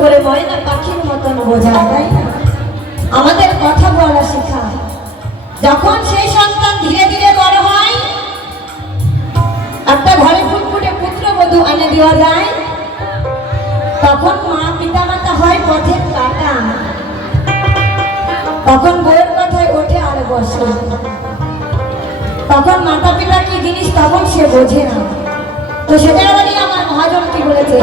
করে ময়না পাখির মতন বোঝায়, তাই না? আমাদের কথা বলা শেখায়। যখন সেই সন্তান ধীরে ধীরে বড় হয়, একটা ঘরে ফুটফুটে পুত্রবধূ এনে দেওয়া যায়, তখন মা পিতা মাতা হয় পথের কাটা। তখন বউয়ের কথায় ওঠে আর বসে। তখন মাতা পিতা কি জিনিস তখন সে বোঝে না। তো সেটা আমার মহাজন কি বলেছে,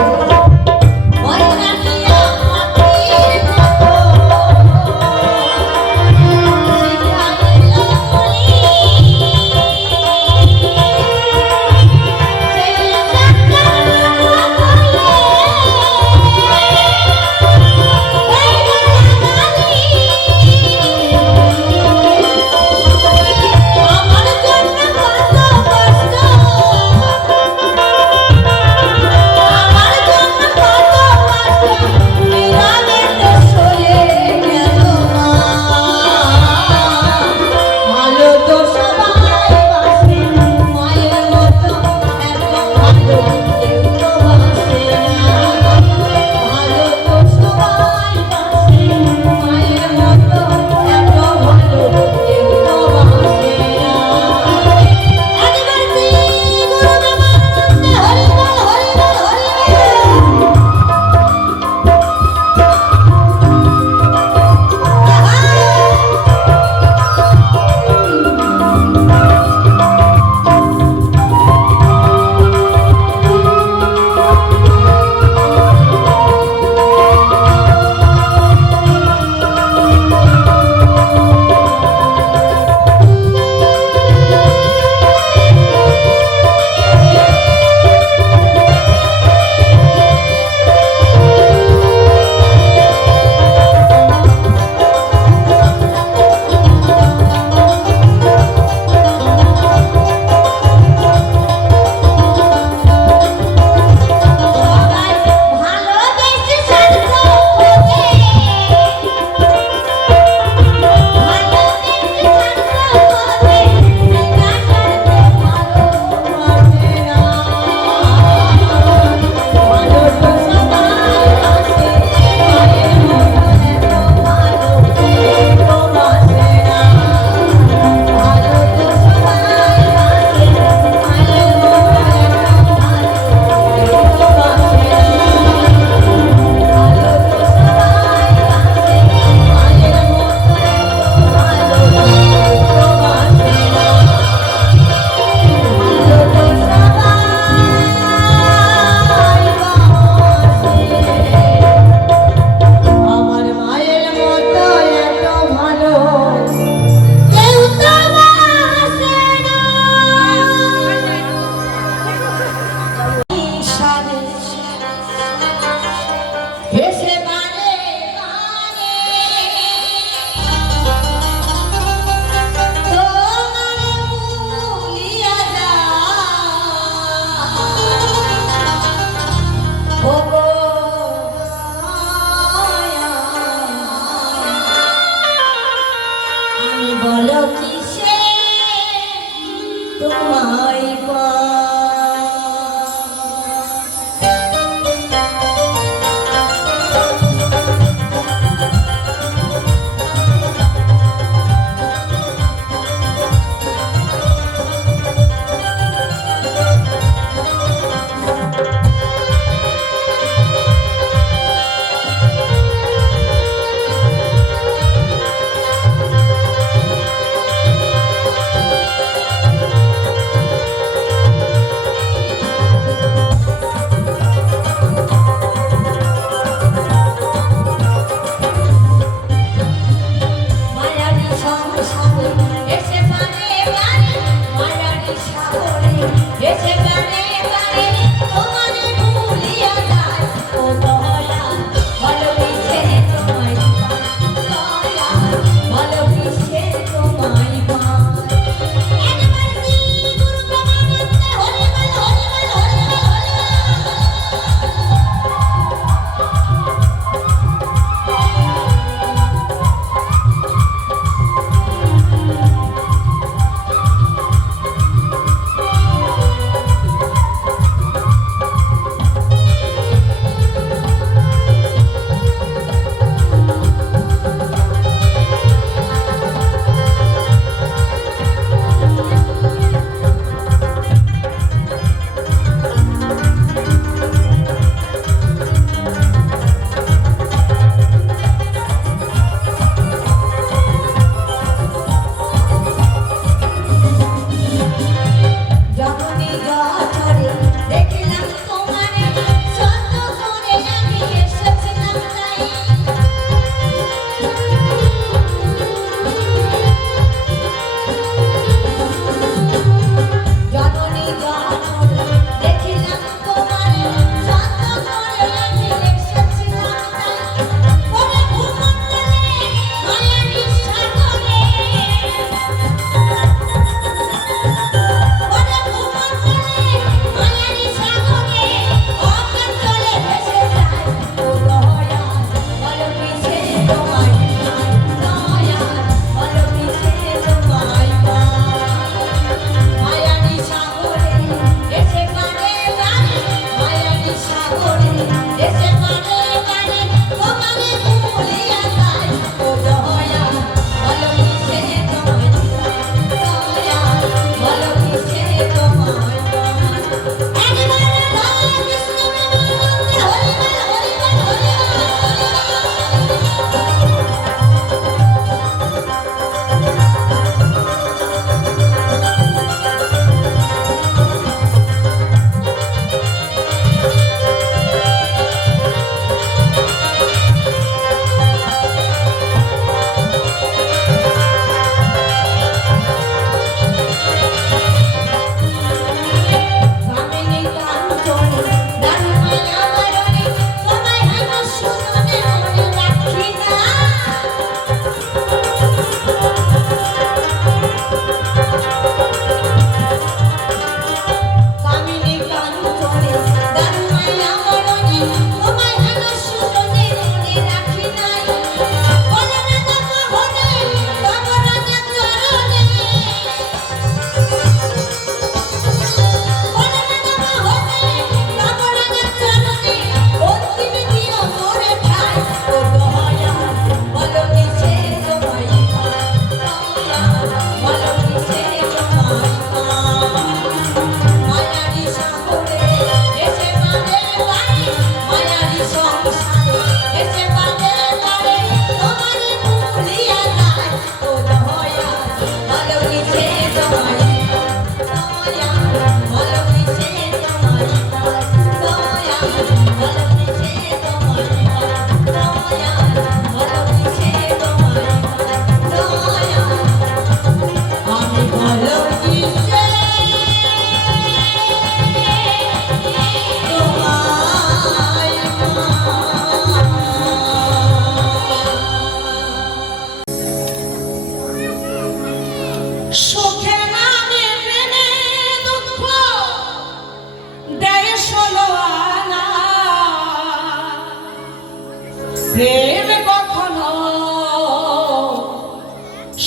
প্রেম কখনো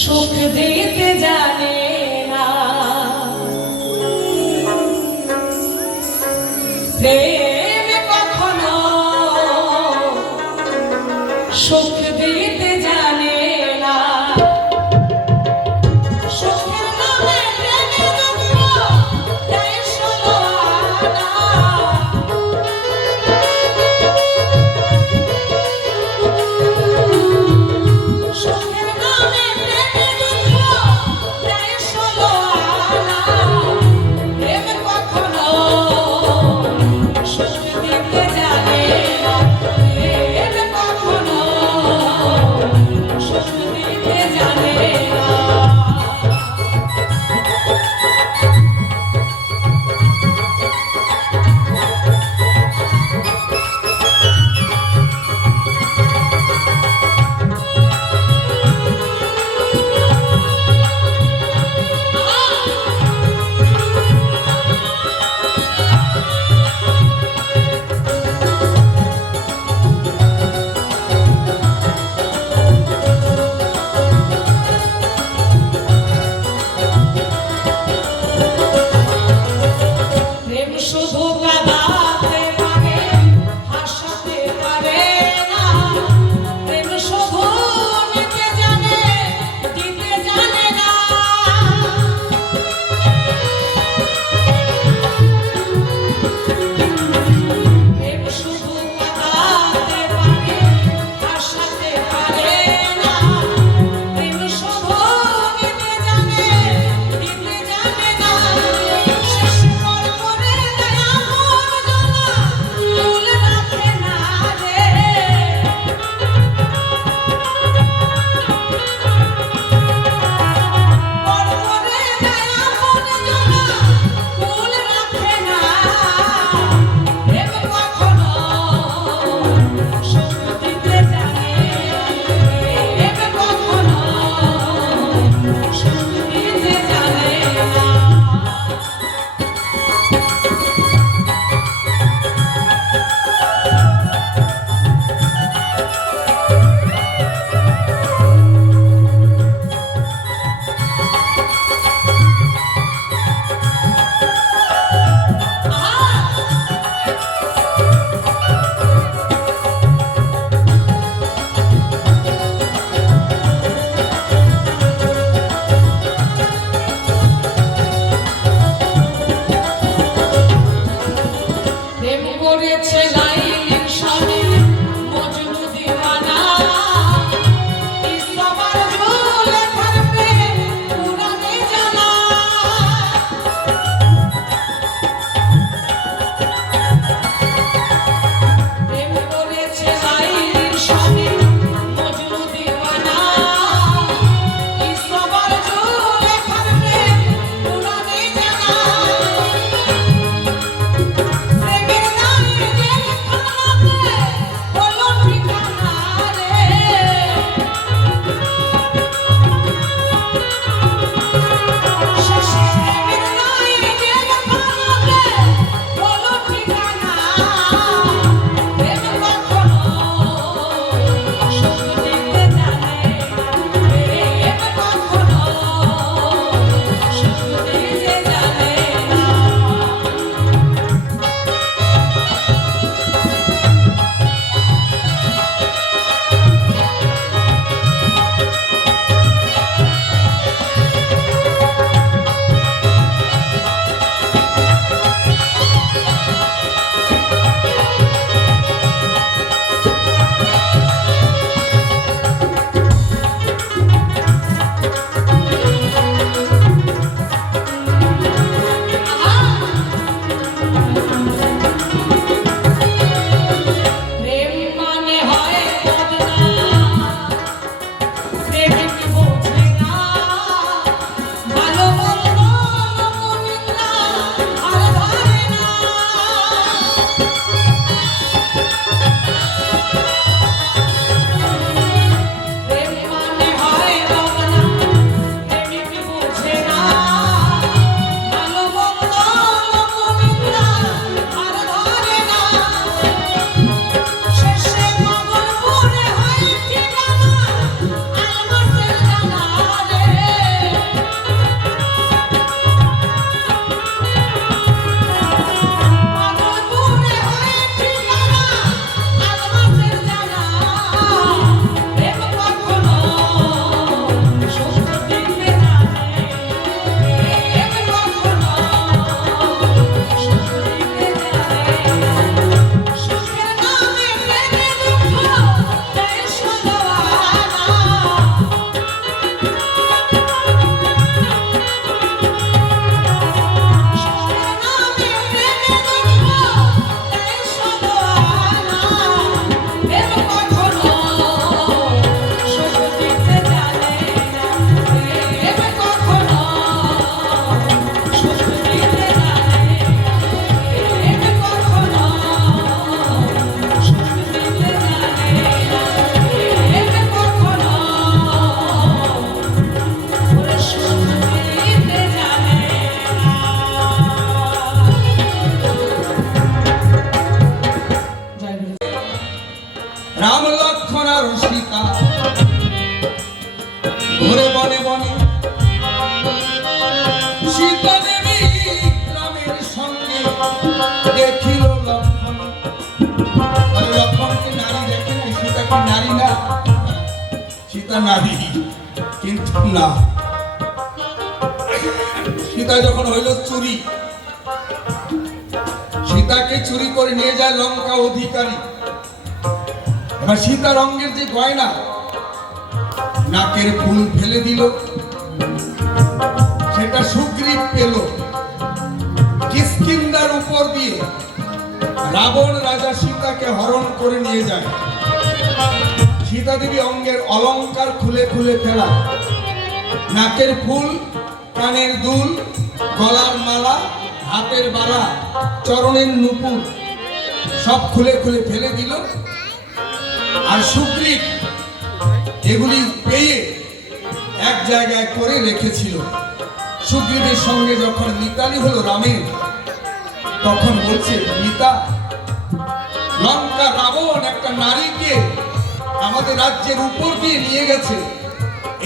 সুখ দিতে জানে না, প্রেম কখনো সুখ দিতে জানে না। সুখের নামে প্রেমের দুঃখ দেয় ষোলো আনা। করেছে লাইলির সনে মজনু দিওয়ানা ইসবার জুলেখার প্রেম পুরানে জানা প্রেম করেছে লাইলির সনে মজনু দিওয়ানা ইসবার জুলেখার প্রেম পুরানে জানা প্রেমের নামে জেলখানাতে হলো ঠিকানা রে শেষে প্রেমের নামে জেলখানাতে হলো ঠিকানা প্রেম কখনো সুখ দিতে জানে প্রেম কখনো সুখ দিতে জানে না প্রেম মানে হয় বদনা প্রেমিক বোঝে না ভালো মন্দ লোকনিন্দা আর ধরে না প্রেম মানে হয় বদনা প্রেমিক বোঝে না ভালো মন্দ লোকনিন্দা আর ধরে না শেষে মগনপুরে হয় ঠিকানা আলমাসের জানা রে মগনপুরে হয় ঠিকানা আলমাসের জানা প্রেম কখনো সুখ দিতে জানে প্রেম কখনো সুখ দিতে জানে সুখের নামে প্রেমে দুঃখ দেয় ষোলোয়ানা সুখের নামে প্রেমে দুঃখ দেয় ষোলোয়ানা প্রেম কখনো সুখ দিতে জানে না প্রেম কখনো সুখ দিতে জানে না প্রেম কখনো সুখ দিতে জানে না প্রেম কখনো ওরে সুখ দিতে জানে না জয় গুরু রাম লক্ষ্মণ আর সীতা ঘুরে বনে বনে সীতা দেবী রামের সঙ্গে দেখিল লক্ষ্মণ। আরে লক্ষ্মণকে নারী দেখে না, সীতা কি নারী না? সীতা নারী, কিন্তু না। সীতা যখন হইল চুরি, সীতাকে চুরি করে নিয়ে যায় লঙ্কা অধিকারী। এবার সীতা রঙের যে গয়না, নাকের ফুল ফেলে দিল, সেটা সুগ্রীব পেল। কিষ্কিন্ধার উপর দিয়ে রাবণ রাজা সীতাকে হরণ করে নিয়ে যায়। সীতা দেবী অঙ্গের অলংকার খুলে খুলে ফেলা, নাকের ফুল, কানের দুল, গলার মালা, হাতের বালা, চরণের নুপুর সব খুলে খুলে ফেলে দিল। আর সুগ্রীব এগুলি পেয়ে এক জায়গায় করে রেখেছিল। সুগ্রীবের সঙ্গে যখন মিতালি হলো রামের, তখন বলছে, পিতা, লঙ্কা রাবণ একটা নারীকে আমাদের রাজ্যের উপর দিয়ে নিয়ে গেছে,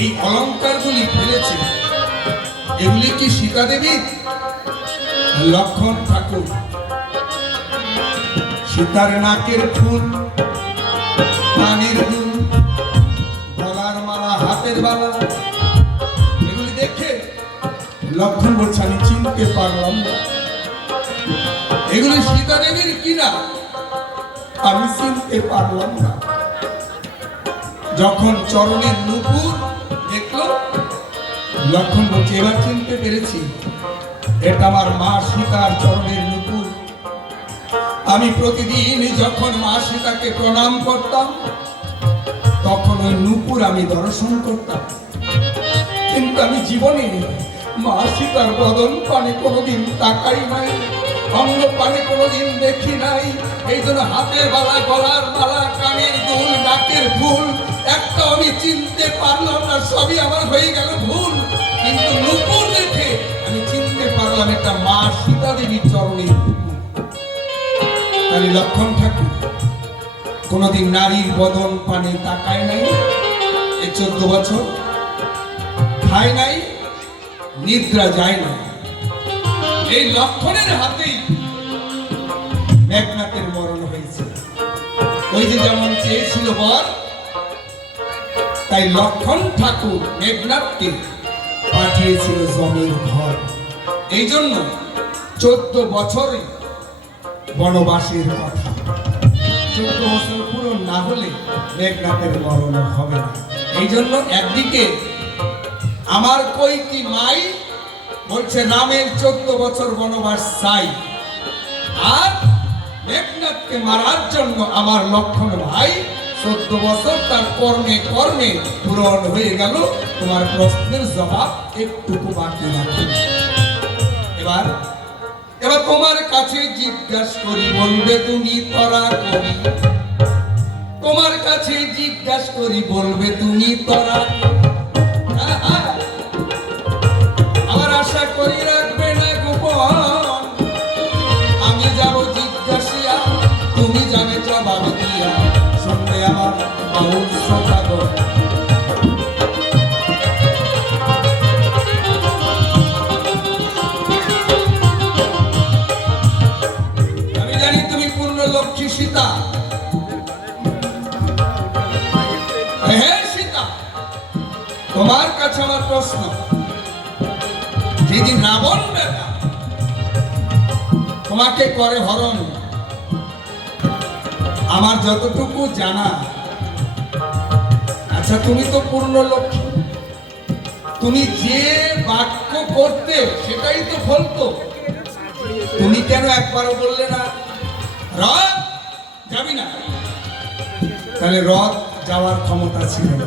এই অলংকারগুলি ফেলেছে, এগুলি কি সীতা দেবী? লক্ষ্মণ ঠাকুর, সীতার নাকের ফুল, কানের দুল, গলার মালা, হাতের বালা, এগুলি দেখে লক্ষ্মণ বলছে, আমি চিনতে পারলাম না। এগুলো সীতা দেবীর কিনা আমি চিনতে পারলাম না। যখন চরণের নুপুর দেখলো, লক্ষণ বলছে এবার চিনতে পেরেছি, এটা আমার মা সীতার চরণের নুপুর। আমি প্রতিদিন যখন মা সীতাকে প্রণাম করতাম, তখন ওই নুপুর আমি দর্শন করতাম, কিন্তু আমি জীবনে মা সীতার বদন পানে কোনোদিন তাকাই নাই, অঙ্গ পানে কোনোদিন দেখি নাই। এই জন্য হাতের বালা, গলার মালা, কানের দুল, নাকের ফুল একটা আমি চিনতে পারলাম না, সবই আমার হয়ে গেল ভুল। কিন্তু নুপুর দেখে আমি চিনতে পারলাম এটা মা সীতা দেবীর চরণের নুপুর। তাহলে লক্ষণ ঠাকুর কোনোদিন নারীর বদন পানে তাকায় নাই, এই 14 বছর খায় নাই, নিদ্রা যায় না। এই লক্ষণের হাতেই মেঘনাথের মরণ হয়েছে। ওই যে যেমন চেয়েছিল বর, তাই লক্ষণ ঠাকুর মেঘনাথকে পাঠিয়েছিল জমের ঘর। এই জন্য 14 বছরে বনবাসের কথা। 14 বছর পূরণ না হলে মেঘনাথের মরণ হবে না। এই জন্য একদিকে আমার কইকি মাই বলছে রামের 14 বছর বনবাস চাই, আর মেঘনাথকে মারার জন্য আমার লক্ষণ ভাই 14 বছর তার কর্মে কর্মে পূরণ হয়ে গেল। তোমার প্রশ্নের জবাব একটুকু বাকি রাখি। এবার তোমার কাছে জিজ্ঞাসা করি, বলবে তুমি তরা করি। তোমার কাছে জিজ্ঞাসা করি, বলবে তুমি তরা। আমার আশা করি রাখবে না গোপন, আমি যাব জিজ্ঞাসিয়া, তুমি যাবে জবাব দিয়া, শুনবে আমার বাউল সদাগর। আমি জানি তুমি পূর্ণ লক্ষ্মী সীতা। হে সীতা, তোমার কাছে আমার প্রশ্ন, যেদিন রাবণ বেটা তোমাকে করে হরণ, আমার যতটুকু জানা, আচ্ছা তুমি তো পূর্ণ লক্ষ্মী, তুমি যে বাক্য করতে সেটাই তো ফলতো। তুমি কেন একবারও বললে না রথ যাবি না? তাহলে রথ যাওয়ার ক্ষমতা ছিল না।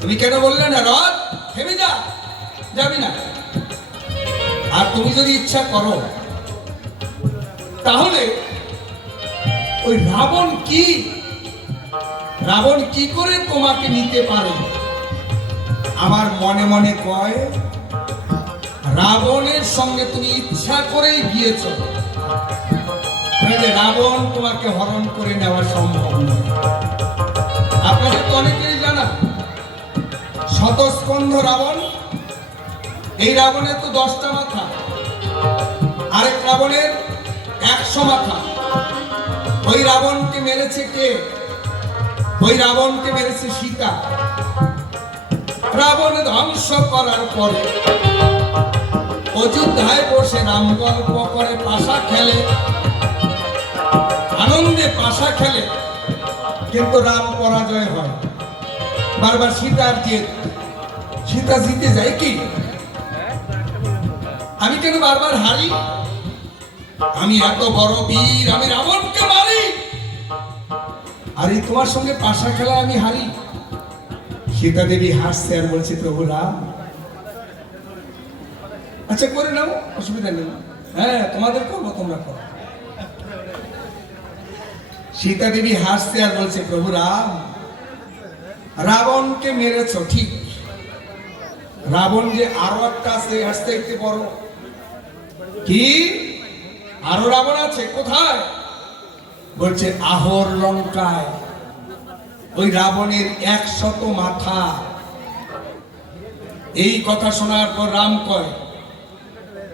তুমি কেন বললে না রথ থেমে যা, যাবি না? আর তুমি যদি ইচ্ছা করো, তাহলে ওই রাবণ কি করে তোমাকে নিতে পারে? আমার মনে মনে কয় রাবণের সঙ্গে তুমি ইচ্ছা করেই গিয়েছ, রাবণ তোমাকে হরণ করে নেওয়া সম্ভব নয়। আপনাদের তো অনেকেই জানা শতস্কন্ধ রাবণ। এই রাবণের তো 10টা মাথা, আরেক রাবণের 100 মাথা। ওই রাবণকে মেরেছে কে? ওই রাবণকে মেরেছে সীতা। রাবণ ধ্বংস করার পরে অযোধ্যায় বসে রাম গল্প করে, পাশা খেলে, আনন্দে পাশা খেলে, কিন্তু রাম পরাজয় হয়। বারবার সীতার জেদ, সীতা জিতে যায় কি? আমি কেন বারবার হারি? আমি এত বড় বীর, আমি রাবণকে মারি, আর এই তোমার সঙ্গে পাশা খেলা আমি হারি। সীতা দেবী হাসছে আর বলছে, প্রভু রাম, আচ্ছা করে নাও, অসুবিধা নেই, হ্যাঁ তোমাদের করবো, তোমরা করো। সীতা দেবী হাসছে আর বলছে, প্রভু রাম, রাবণকে মেরেছ ঠিক, রাবণ যে আরো একটা আছে, আসতে একটু বড়। কি আরো রাবণ আছে? কোথায়? বলছে আহর লঙ্কায়। ওই রাবণের 100 মাথা। এই কথা শোনার পর রাম কয়,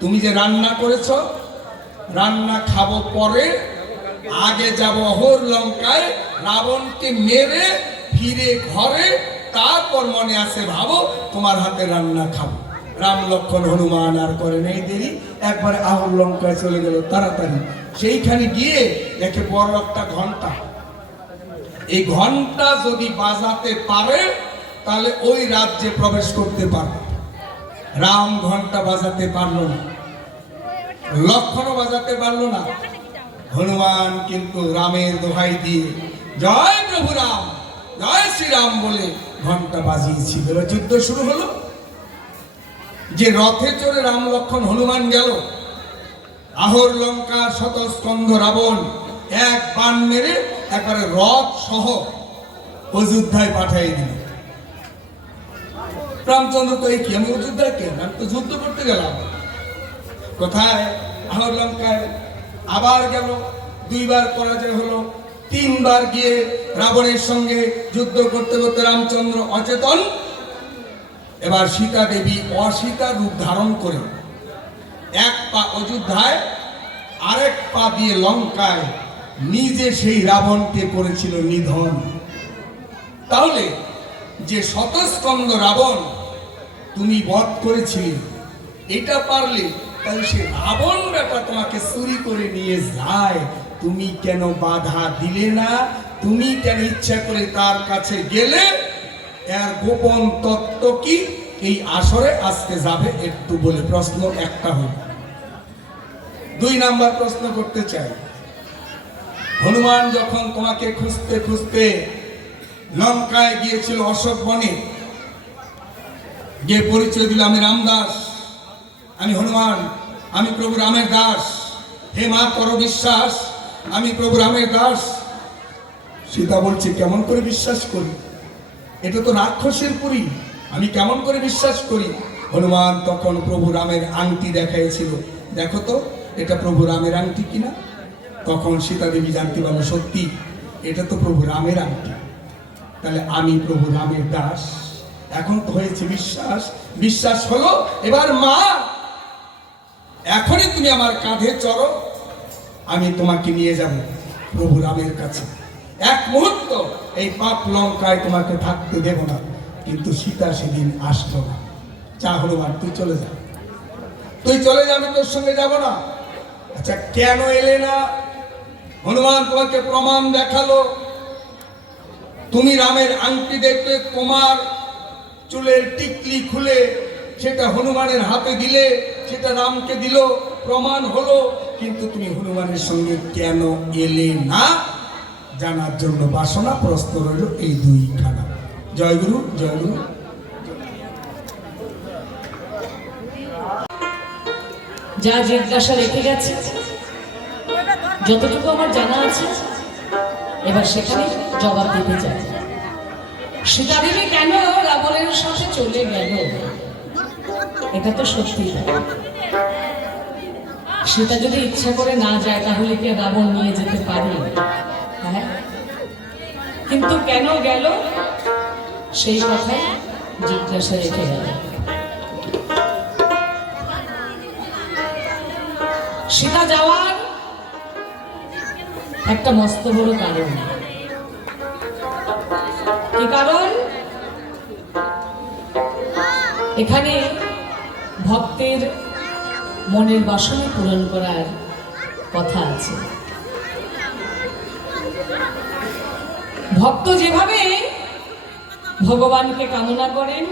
তুমি যে রান্না করেছ, রান্না খাবো পরে, আগে যাব অহর লঙ্কায়, রাবণকে মেরে ফিরে ঘরে, তারপর মনে আছে ভাবো তোমার হাতে রান্না খাবো। রাম লক্ষণ হনুমান আর করে নেই দেরি, একবারে আহর লঙ্কায় চলে গেল তাড়াতাড়ি। সেইখানে গিয়ে দেখে বড় একটা ঘন্টা। এই ঘন্টা যদি বাজাতে পারে তাহলে ওই রাজ্যে প্রবেশ করতে পারবে। রাম ঘন্টা বাজাতে পারলো না, লক্ষণও বাজাতে পারলো না। হনুমান কিন্তু রামের দোহাই দিয়ে জয় প্রভু রাম, জয় শ্রীরাম বলে ঘন্টা বাজিয়েছিল। এবার যুদ্ধ শুরু হলো। যে রথে চড়ে রাম লক্ষণ হনুমান গেল, আহর লঙ্কার শতস্কন্ধ রাবণ এক বাণ মেরে একবারে রথ সহ অযোধ্যায় পাঠিয়ে দিল। রামচন্দ্র তো এই কি, আমি অযোধ্যায় কেন, আমি তো যুদ্ধ করতে গেলাম। কোথায়? আহর লঙ্কায়। আবার গেল, দুইবার পরাজয় হলো, তিনবার গিয়ে রাবণের সঙ্গে যুদ্ধ করতে করতে রামচন্দ্র অচেতন। এবার সীতা দেবী অসীতা রূপ ধারণ করে এক পা অযোধ্যায়, আরেক পা দিয়ে লঙ্কায় নিজে সেই রাবণকে করেছিল নিধন। তাহলে যে শতস্কন্ধ রাবণ তুমি বধ করেছিলে, এটা পারলে, তাহলে সে রাবণ বেটা তোমাকে চুরি করে নিয়ে যায়, তুমি কেন বাধা দিলে না? তুমি কেন ইচ্ছা করে তার কাছে গেলে? এর গোপন তত্ত্ব কি এই আসরে আজকে যাবে একটু বলে প্রশ্ন একটা হল। 2 নাম্বার প্রশ্ন করতে চাই, হনুমান যখন তোমাকে খুঁজতে খুঁজতে লঙ্কায় গিয়েছিল অশোক বনে, গিয়ে পরিচয় দিল আমি রামদাস, আমি হনুমান, আমি প্রভু রামের দাস, হে মা করো বিশ্বাস, আমি প্রভু রামের দাস। সীতা বলছে কেমন করে বিশ্বাস করি, এটা তো রাক্ষসের পুরী, আমি কেমন করে বিশ্বাস করি? হনুমান তখন প্রভু রামের আংটি দেখাইছিল, দেখো তো এটা প্রভু রামের আংটি কিনা। তখন সীতা দেবী জানতে পারলো সত্যি এটা তো প্রভু রামের আংটি, তাহলে আমি প্রভু রামের দাস। এখন তো হয়েছে বিশ্বাস, বিশ্বাস হলো। এবার মা এখনই তুমি আমার কাঁধে চড়ো, আমি তোমাকে নিয়ে যাব প্রভু রামের কাছে। এক মুহূর্ত এই পাপ লঙ্কায় তোমাকে থাকতে দেব না। কিন্তু সীতা সেদিন আসলো না। চা হনুমান তুই চলে যা, তুই চলে যা, আমি তোর সঙ্গে যাব না। আচ্ছা কেন এলে না? হনুমান তোমাকে প্রমাণ দেখালো, তুমি রামের আংটি দেখলে, তোমার চুলের টিকলি খুলে সেটা হনুমানের হাতে দিলে, সেটা রামকে দিল, প্রমাণ হলো। কিন্তু তুমি হনুমানের সঙ্গে কেন এলে না জানার জন্য বাসনা প্রশ্ন রইল এই 2খানা। জয় গুরু, জয় গুরু। যা জিজ্ঞাসা রেখে গেছে, যতটুকু আমার জানা আছে, এবার সেখানে জবাব দিতে চাই। সীতা দেবী কেন রাবণের সাথে চলে গেল, এটা তো সত্যি। সীতা যদি ইচ্ছা করে না যায় তাহলে কি রাবণ নিয়ে যেতে পারে? হ্যাঁ, কিন্তু কেন গেল সেই কথাই জিজ্ঞাসা রেখে গেল। সীতা যাওয়ার একটা মস্ত বড় কারণ। কি কারণ? এখানে ভক্তের মনের বাসনা পূরণ করার কথা আছে। ভক্ত যেভাবে ভগবানকে কামনা করেন,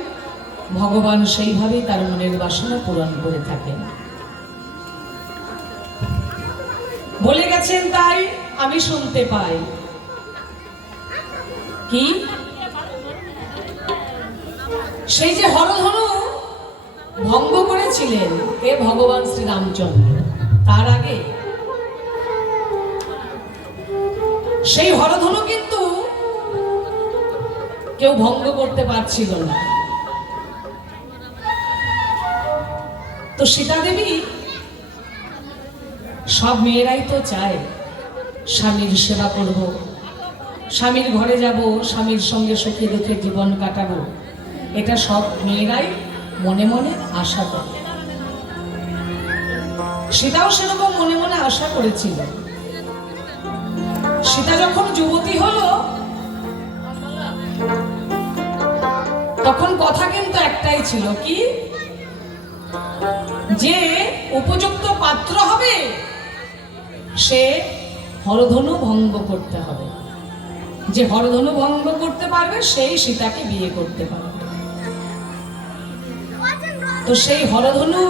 ভগবান সেইভাবেই তার মনের বাসনা পূরণ করে থাকেন। বলে গেছেন, তাই আমি শুনতে পাই। কি? সেই যে হরধনু ভঙ্গ করেছিলেন কে? ভগবান শ্রী রামচন্দ্র। তার আগে সেই হরধনু কিন্তু কেউ ভঙ্গ করতে পারছিল না। তো সীতা দেবী, সব মেয়েরাই তো চায় স্বামীর সেবা করব, স্বামীর ঘরে যাব, স্বামীর সঙ্গে সুখে দুঃখে জীবন কাটাবো, এটা সব মেয়েরাই মনে মনে আশা করে। সীতাও সেরকম মনে মনে আশা করেছিল। সীতা যখন যুবতী হলো তখন কথা কিন্তু একটাই ছিল, কি? যে উপযুক্ত পাত্র হবে সে হরধনু ভঙ্গ করতে হবে। যে হরধনু ভঙ্গ করতে পারবে সেই সীতাকে বিয়ে করতে পারবে। তো সেই হরধনু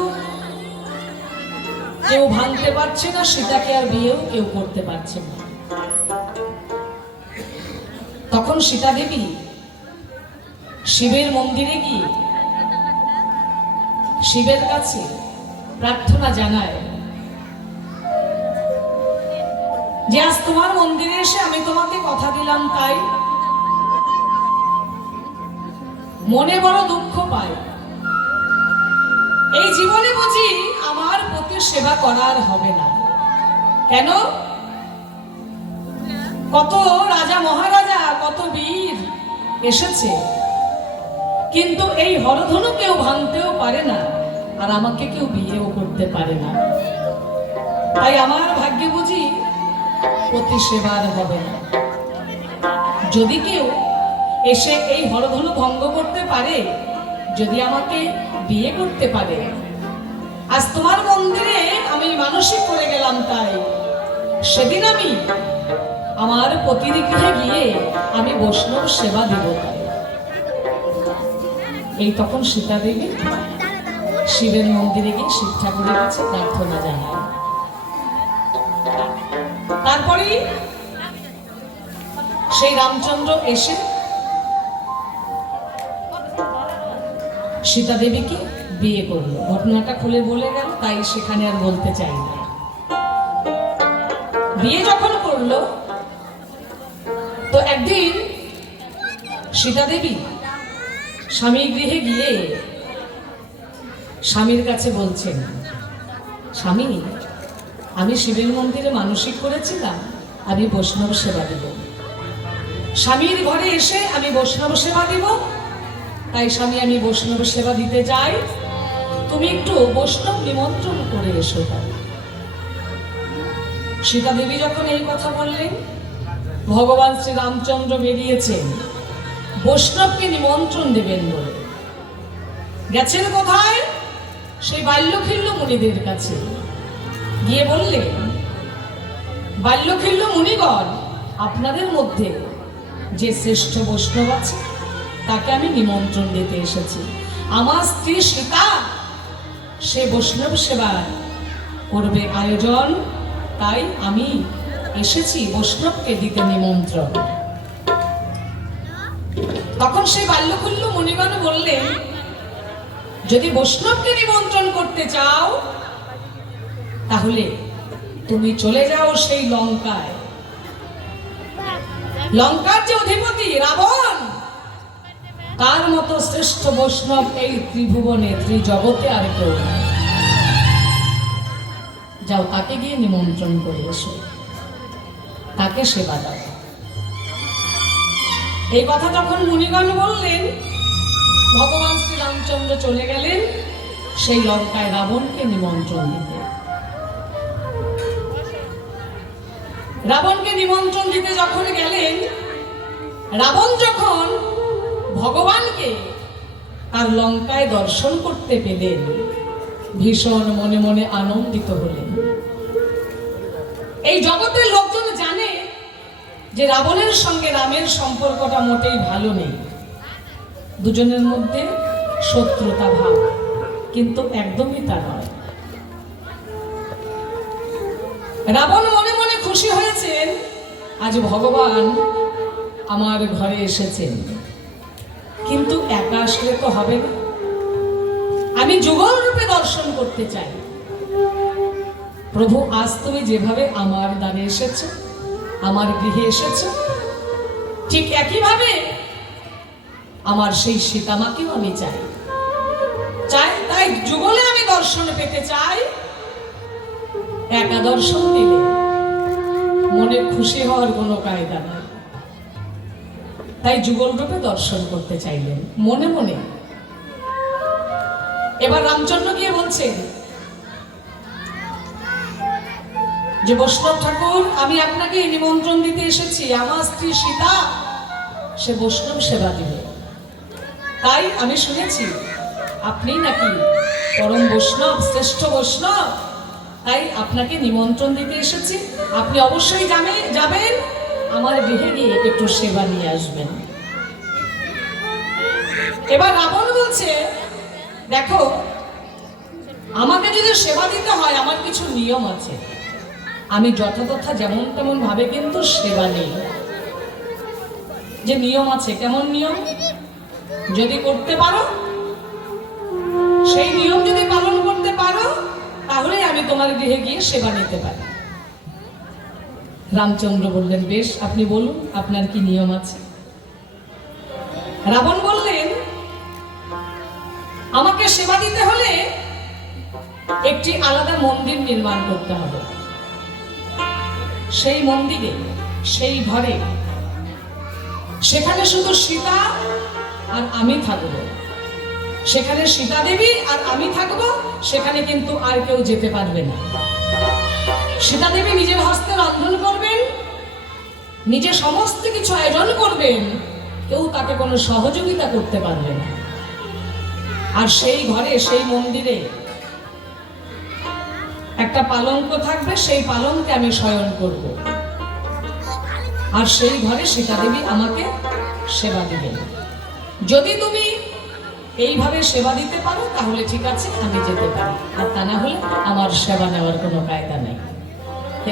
কেউ ভাঙতে পারছে না, সীতাকে আর বিয়েও কেউ করতে পারছে না। তখন সীতা দেবী শিবের মন্দিরে গিয়ে শিবের কাছে প্রার্থনা জানায় যে আজ তোমার মন্দিরে এসে আমি তোমাকে কথা দিলাম, তাই মনে বড় দুঃখ পাই। এই জীবনে বুঝি আমার প্রতি সেবা করার হবে না। কেন? কত রাজা মহারাজা, কত বীর এসেছে, কিন্তু এই হরধনু কেউ ভাঙতেও পারে না, আর আমাকে কেউ বিয়েও করতে পারে না। তাই আমার ভাগ্যে বুঝি প্রতি সেবার হবে না। যদি কেউ এসে এই হরধনু ভঙ্গ করতে পারে, যদি আমাকে বিয়ে করতে পারে, আজ তোমার মন্দিরে আমি মানসিক করে গেলাম, তাই সেদিন আমি আমার পতির গৃহে গিয়ে আমি বৈষ্ণব সেবা দেব। এই তখন সীতা দেবী শিবের মন্দিরে গিয়ে শিব ঠাকুরের কাছে প্রার্থনা জানায়। তারপরে সেই রামচন্দ্র এসে সীতা দেবীকে বিয়ে করলো। ঘটনাটা খুলে বলে গেল, তাই সেখানে আর বলতে চাই না। বিয়ে যখন করলো, তো একদিন সীতা দেবী স্বামীর গৃহে গিয়ে স্বামীর কাছে বলছেন, স্বামী, আমি শিবের মন্দিরে মানসিক করেছিলাম আমি বৈষ্ণব সেবা দেব। স্বামীর ঘরে এসে আমি বৈষ্ণব সেবা দেব, তাই স্বামী আমি বৈষ্ণব সেবা দিতে যাই, তুমি একটু বৈষ্ণব নিমন্ত্রণ করে এসো। সীতা দেবী যখন এই কথা বললেন, ভগবান শ্রী রামচন্দ্র বেরিয়েছেন বৈষ্ণবকে নিমন্ত্রণ দেবেন বলে। গেছেন কোথায়? সেই বাল্যখিল্য মুনিদের কাছে গিয়ে বললেন, বাল্যখিল্য মুনিগণ, আপনাদের মধ্যে যে শ্রেষ্ঠ বৈষ্ণব আছে তাকে আমি নিমন্ত্রণ দিতে এসেছি। আমার স্ত্রী সীতা সে বৈষ্ণব সেবা করবে আয়োজন, তাই আমি এসেছি বৈষ্ণবকে দিতে নিমন্ত্রণ। তখন সেই বাল্যকুল্য মুনিগণ বললেন, যদি বৈষ্ণবকে নিমন্ত্রণ করতে চাও তাহলে তুমি চলে যাও সেই লঙ্কায়। লঙ্কার যে অধিপতি রাবণ, তার মতো শ্রেষ্ঠ বৈষ্ণব এই ত্রিভুবনে ত্রিজগতে আর কেউ নাই। যাও, তাকে গিয়ে নিমন্ত্রণ করে এসো, তাকে সেবা দাও। এই কথা যখন মুনিগণ বললেন, ভগবান শ্রী রামচন্দ্র চলে গেলেন সেই লঙ্কায় রাবণকে নিমন্ত্রণ দিতে। রাবণকে নিমন্ত্রণ দিতে যখন গেলেন, রাবণ যখন ভগবানকে তার লঙ্কায় দর্শন করতে পেলেন, ভীষণ মনে মনে আনন্দিত হলেন। এই জগতের লোকজন জানে যে রাবণের সঙ্গে রামের সম্পর্কটা মোটেই ভালো নেই, দুজনের মধ্যে শত্রুতা ভাব, কিন্তু একদমই তা নয়। রাবণ মনে মনে খুশি হয়েছেন, আজ ভগবান আমার ঘরে এসেছেন, কিন্তু একা আসলে তো হবে না, আমি যুগল রূপে দর্শন করতে চাই। প্রভু, আজ তুমি যেভাবে আমার দ্বারে এসেছো, আমার গৃহে এসেছো, ঠিক একইভাবে আমার সেই সীতামাকেও আমি চাই। তাই যুগলে আমি দর্শন পেতে চাই। একা দর্শন দিলে মনে খুশি হওয়ার কোনো কায়দা নাই, তাই যুগল রূপে দর্শন করতে চাইলেন মনে মনে। এবার রামচন্দ্র গিয়ে বলছেন যে, বৈষ্ণব ঠাকুর, আমি আপনাকে নিমন্ত্রণ দিতে এসেছি, আমার স্ত্রী সীতা সে বৈষ্ণব সেবা দিবে, তাই আমি শুনেছি আপনি নাকি পরম বৈষ্ণব, শ্রেষ্ঠ বৈষ্ণব, তাই আপনাকে নিমন্ত্রণ দিতে এসেছি। আপনি অবশ্যই যাবেন, আমার গৃহে গিয়ে একটু সেবা নিয়ে আসবেন। এবার রাবণ বলছে, দেখো, আমাকে যদি সেবা দিতে হয় আমার কিছু নিয়ম আছে। আমি যথাযথা যেমন তেমন ভাবে কিন্তু সেবা নেই। যে নিয়ম আছে, কেমন নিয়ম? যদি করতে পারো, সেই নিয়ম যদি পালন করতে পারো, তাহলে আমি তোমার গৃহে গিয়ে সেবা নিতে পারি। রামচন্দ্র বললেন, বেশ, আপনি বলুন আপনার কি নিয়ম আছে। রাবণ বললেন, আমাকে সেবা দিতে হলে একটি আলাদা মন্দির নির্মাণ করতে হবে। সেই মন্দিরে, সেই ঘরে, সেখানে শুধু সীতা আর আমি থাকবো। সেখানে সীতা দেবী আর আমি থাকবো, সেখানে কিন্তু আর কেউ যেতে পারবে না। সীতা দেবী নিজের হস্তে রন্ধন করবেন, নিজে সমস্ত কিছু আয়োজন করবেন, কেউ তাকে কোনো সহযোগিতা করতে পারবে না। আর সেই ঘরে, সেই মন্দিরে একটা পালঙ্ক থাকবে, সেই পালঙ্কে আমি শয়ন করব। আর সেই ঘরে সীতা দেবী আমাকে সেবা দিবেন। যদি তুমি এইভাবে সেবা দিতে পারো তাহলে ঠিক আছে, আমি যেতে পারি, আর তা না হলে আমার সেবা নেওয়ার কোনো কায়দা নেই।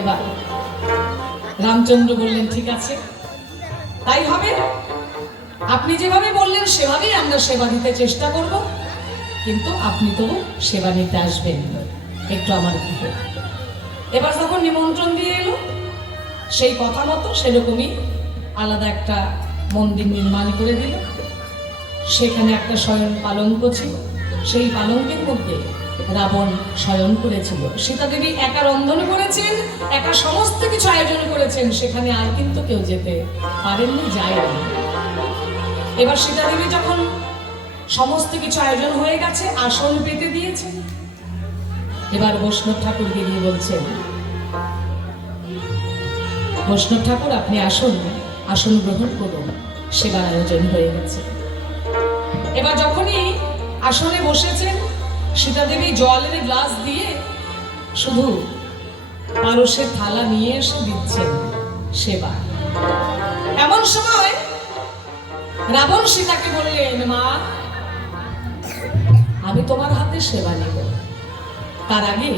এবার রামচন্দ্র বললেন, ঠিক আছে, তাই হবে। আপনি যেভাবে বললেন সেভাবেই আমরা সেবা দিতে চেষ্টা করব, কিন্তু আপনি তো সেবা নিতে আসবেন একটু আমার গৃহে। এবার যখন নিমন্ত্রণ দিয়ে এলো, সেই কথা মতো সেরকমই আলাদা একটা মন্দির নির্মাণ করে দিল। সেখানে একটা শয়ন পালঙ্ক ছিল, সেই পালঙ্কের মধ্যে রাবণ শয়ন করেছিল। সীতা দেবী একা রন্ধন করেছেন, একা সমস্ত কিছু আয়োজন করেছেন, সেখানে আর কিন্তু কেউ যেতে পারেননি, যায়নি। এবার সীতা দেবী যখন সমস্ত কিছু আয়োজন হয়ে গেছে, আসন পেতে দিয়েছেন, এবার বৈষ্ণব ঠাকুরকে গিয়ে বলছেন, বৈষ্ণব ঠাকুর আপনি আসুন, আসন গ্রহণ করুন, সেবার আয়োজন হয়ে গেছে। এবার যখনই আসনে বসেছেন, সীতা দেবী জলের গ্লাস দিয়ে শুধু পারসের থালা নিয়ে এসে দিচ্ছেন সেবা। এমন সময় রাবণ সীতাকে বললেন, মা, আমি তোমার হাতে সেবা নেব, তার আগে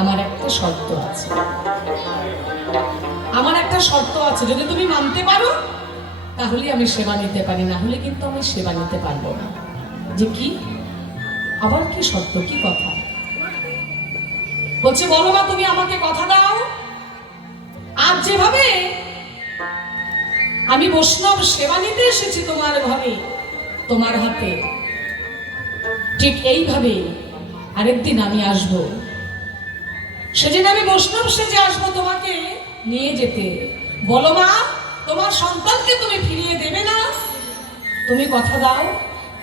আমার একটা শর্ত আছে। আমার একটা শর্ত আছে, যদি তুমি মানতে পারো তাহলে আমি সেবা নিতে পারি, না হলে কিন্তু আমি সেবা নিতে পারবো না। যে কি? আবার কি শর্ত, কি কথা? বলছে, বলো মা, তুমি আমাকে কথা দাও, আর যেভাবে আমি বৈষ্ণব সেবা নিতে এসেছি তোমার ঘরে, তোমার হাতে, ঠিক এইভাবে আরেকদিন আমি আসবো। সেদিন আমি বৈষ্ণব সেজে আসবো তোমাকে নিয়ে যেতে। বলো মা, তোমার সন্তানকে তুমি ফিরিয়ে দেবে না? তুমি কথা দাও,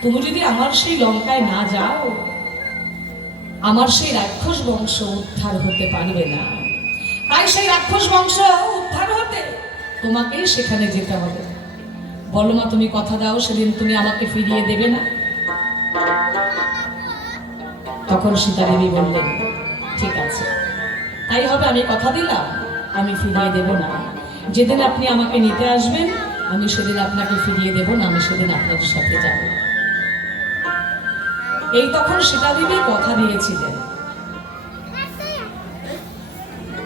তুমি যদি আমার সেই লঙ্কায় না যাও, আমার সেই রাক্ষস বংশ উদ্ধার হতে পারবে না। তাই সেই রাক্ষস বংশ উদ্ধার হতে তোমাকেই সেখানে যেতে হবে। বলো মা, তুমি কথা দাও, সেদিন তুমি আমাকে ফিরিয়ে দেবে না? তখন সীতা দেবী বললেন, ঠিক আছে, তাই হবে, আমি কথা দিলাম, আমি ফিরিয়ে দেব না। যেদিন আপনি আমাকে নিতে আসবেন আমি সেদিন আপনাকে ফিরিয়ে দেব না, আমি সেদিন আপনার সাথে যাব। এই তখন সীতা দেবী কথা দিয়েছিলেন,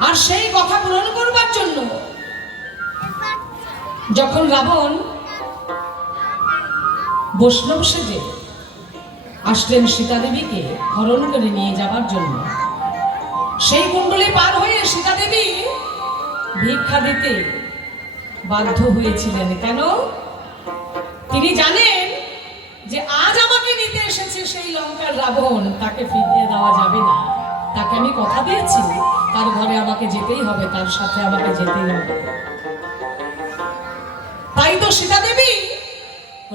আর সেই কথা পূরণ করবার জন্য যখন রাবণ বৈষ্ণব সেজে আসলেন সীতা দেবীকে হরণ করে নিয়ে যাবার জন্য, সেই কুণ্ডলী পার হয়ে সীতা দেবী ভিক্ষা দিতে বাধ্য হয়েছিলেন। কেন? তিনি জানেন যে আজ আমাকে নিতে এসেছে সেই লঙ্কার রাবণ, তাকে ফিরিয়ে দেওয়া যাবে না। তাকে আমি কথা দিয়েছি, তার ঘরে আমাকে যেতেই হবে, তার সাথে আমাকে যেতেই হবে। তাই তো সীতা দেবী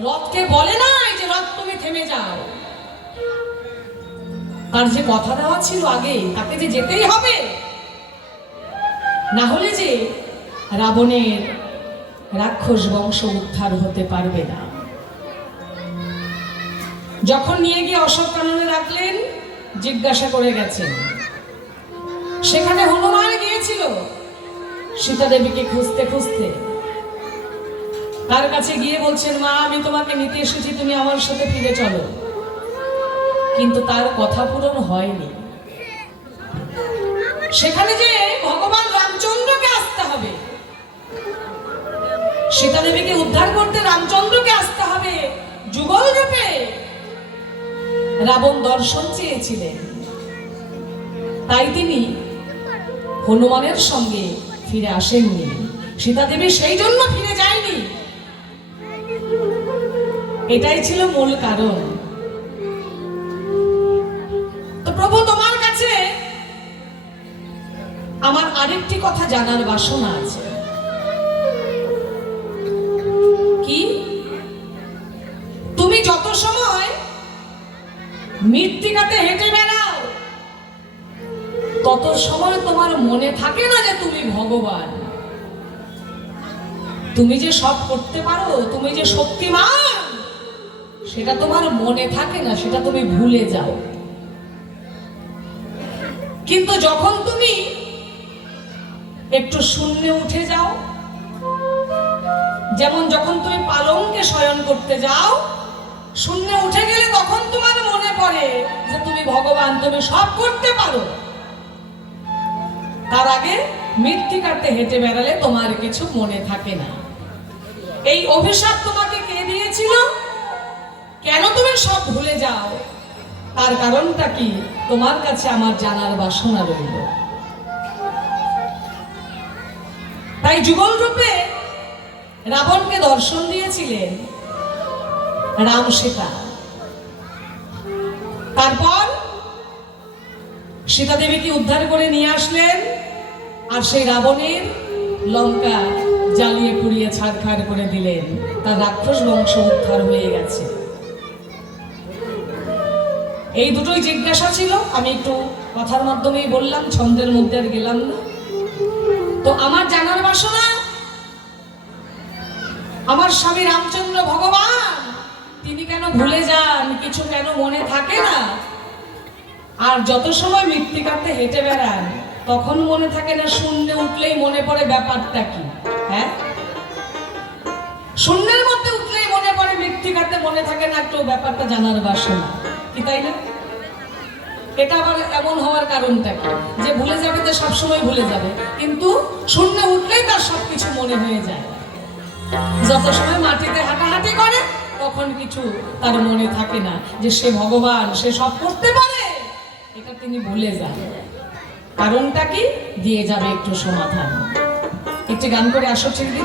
রথকে বলে নাই যে রথ তুমি থেমে যাও। তার যে কথা দেওয়া ছিল আগে, তাকে যে যেতেই হবে, না হলে যে রাবণের রাক্ষস বংশ উদ্ধার হতে পারবে না। যখন নিয়ে গিয়ে অশোক কাননে রাখলেন, জিজ্ঞাসা করে গেছেন। সেখানে হনুমান গিয়েছিল সীতা দেবীকে খুঁজতে খুঁজতে। তার কাছে গিয়ে বলছেন, মা আমি তোমাকে নিতে এসেছি, তুমি আমার সাথে ফিরে চলো। কিন্তু তার কথা পূরণ হয়নি। সেখানে যে ভগবান রামচন্দ্রকে আসতে হবে, সীতা দেবীকে উদ্ধার করতে রামচন্দ্রকে আসতে হবে যুগল রূপে। রাবণ দর্শন চেয়েছিলেন, তাই তিনি হনুমানের সঙ্গে ফিরে আসেননি। সীতা দেবী সেই জন্য ফিরে যায়নি। এটাই ছিল মূল কারণ। তো প্রভু তোমার কাছে আমার আরেকটি কথা জানার বাসনা আছে। কি? তুমি যত সময় মৃত্তিকাতে হেঁটে বেড়াও, তত সময় তোমার মনে থাকে না যে তুমি ভগবান, তুমি যে সব করতে পারো, তুমি যে শক্তিমান, সেটা তোমার মনে থাকে না, সেটা তুমি ভুলে যাও। কিন্তু যখন তুমি একটু শূন্যে উঠে যাও, যেমন যখন তুমি পালঙ্কে শয়ন করতে যাও, শূন্যে উঠে গেলে তখন তোমার মনে পড়ে যে তুমি ভগবান, তুমি সব করতে পারো। তার আগে মৃত্তিকাতে হেঁটে বেড়ালে তোমার কিছু মনে থাকে না। এই অভিশাপ তোমাকে কে দিয়েছিল? কেন তুমি সব ভুলে যাও? তার কারণটা কি? তোমার কাছে আমার জানার বাসনা রইল। তাই যুগল রূপে রাবণকে দর্শন দিয়েছিলেন রাম সীতা। তারপর সীতা দেবীকে উদ্ধার করে নিয়ে আসলেন, আর সেই রাবণের লঙ্কা জ্বালিয়ে পুড়িয়ে ছাড়খাড় করে দিলেন। তার রাক্ষস বংশ উদ্ধার হয়ে গেছে। এই দুটোই জিজ্ঞাসা ছিল। আমি একটু কথার মাধ্যমেই বললাম, ছন্দের মধ্যে আর গেলাম না। তো আমার জানার বাসনা, আমার স্বামী রামচন্দ্র ভগবান তিনি কেন ভুলে যান, কিছু কেন মনে থাকে না? আর যত সময় মৃত্তিকাতে হেঁটে বেড়ান তখন মনে থাকে না, শূন্যে উঠলেই মনে পড়ে ব্যাপারটা কি? হ্যাঁ, শূন্যের মধ্যে উঠলেই মনে পড়ে, মৃত্তিকাতে মনে থাকে না, একটু ব্যাপারটা জানার বাসনা কি, তাই না? এটা আবার এমন হওয়ার কারণটা কি? যে ভুলে যাবে তো সবসময় ভুলে যাবে, কিন্তু শূন্যে উঠলেই তার সবকিছু মনে হয়ে যায়। যত সময় মাটিতে হাঁটাহাঁটি করে তখন কিছু তার মনে থাকে না যে সে ভগবান, সে সব করতে পারে, এটা তিনি ভুলে যান। কারণটা কি? দিয়ে যাবে একটু সমাধান। একটি গান করে আসো ছেড়ে